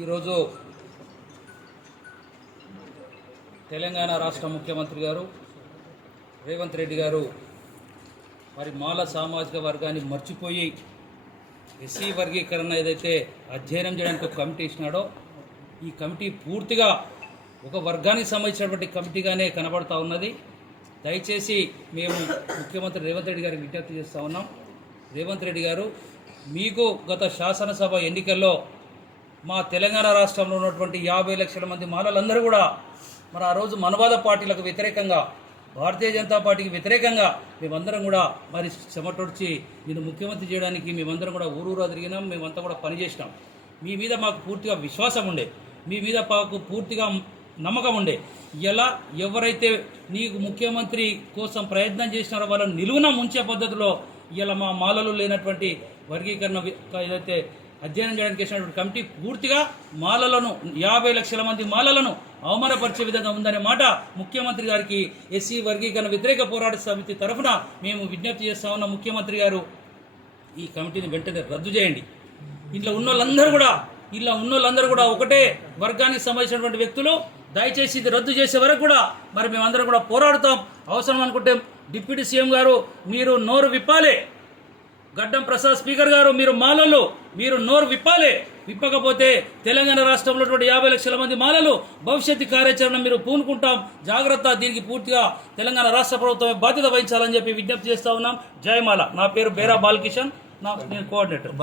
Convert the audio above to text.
ఈరోజు తెలంగాణ రాష్ట్ర ముఖ్యమంత్రి గారు రేవంత్ రెడ్డి గారు మరి మాల సామాజిక వర్గాన్ని మర్చిపోయి ఎస్సీ వర్గీకరణ ఏదైతే అధ్యయనం చేయడానికి ఒక కమిటీ ఇచ్చినాడో ఈ కమిటీ పూర్తిగా ఒక వర్గానికి సంబంధించినటువంటి కమిటీగానే కనబడుతూ ఉన్నది. దయచేసి మేము ముఖ్యమంత్రి రేవంత్ రెడ్డి గారికి విజ్ఞప్తి చేస్తూ ఉన్నాం. రేవంత్ రెడ్డి గారు, మీకు గత శాసనసభ ఎన్నికల్లో మా తెలంగాణ రాష్ట్రంలో ఉన్నటువంటి 50 లక్షల మంది మాలలందరూ కూడా మరి ఆ రోజు మనవాద పార్టీలకు వ్యతిరేకంగా, భారతీయ జనతా పార్టీకి వ్యతిరేకంగా మేమందరం కూడా మరి చెమటొడ్చి నేను ముఖ్యమంత్రి చేయడానికి మేమందరం కూడా ఊరూరా తిరిగినాం. మేమంతా కూడా పనిచేసినాం. మీ మీద మాకు పూర్తిగా విశ్వాసం ఉండే, మీ మీద మాకు పూర్తిగా నమ్మకం ఉండే. ఇలా ఎవరైతే నీకు ముఖ్యమంత్రి కోసం ప్రయత్నం చేసినారో వాళ్ళని నిలువున ముంచే పద్ధతిలో ఇలా మా మాలలు లేనటువంటి వర్గీకరణ ఏదైతే అధ్యయనం చేయడానికి వేసినటువంటి కమిటీ పూర్తిగా మాలలను 50 లక్షల మంది మాలలను అవమానపరిచే విధంగా ఉందనే మాట ముఖ్యమంత్రి గారికి ఎస్సీ వర్గీకరణ వ్యతిరేక పోరాట సమితి తరఫున మేము విజ్ఞప్తి చేస్తా ఉన్నాం. ముఖ్యమంత్రి గారు, ఈ కమిటీని వెంటనే రద్దు చేయండి. ఇలా ఉన్నోళ్ళందరూ కూడా ఒకటే వర్గానికి సంబంధించినటువంటి వ్యక్తులు. దయచేసి ఇది రద్దు చేసే వరకు కూడా మరి మేమందరం కూడా పోరాడుతాం. అవసరం అనుకుంటే డిప్యూటీ సీఎం గారు మీరు నోరు విప్పాలి. గడ్డం ప్రసాద్ స్పీకర్ గారు, మీరు మాలలు మీరు నోరు విప్పాలి. విప్పకపోతే తెలంగాణ రాష్ట్రంలో 50 లక్షల మంది మాలలు భవిష్యత్తు కార్యాచరణ మీరు పూనుకుంటాం. జాగ్రత్త, దీనికి పూర్తిగా తెలంగాణ రాష్ట్ర ప్రభుత్వమే బాధ్యత వహించాలని చెప్పి విజ్ఞప్తి చేస్తా ఉన్నాం. జయమాల. నా పేరు బేరా బాలకిషన్, నేను కోఆర్డినేటర్.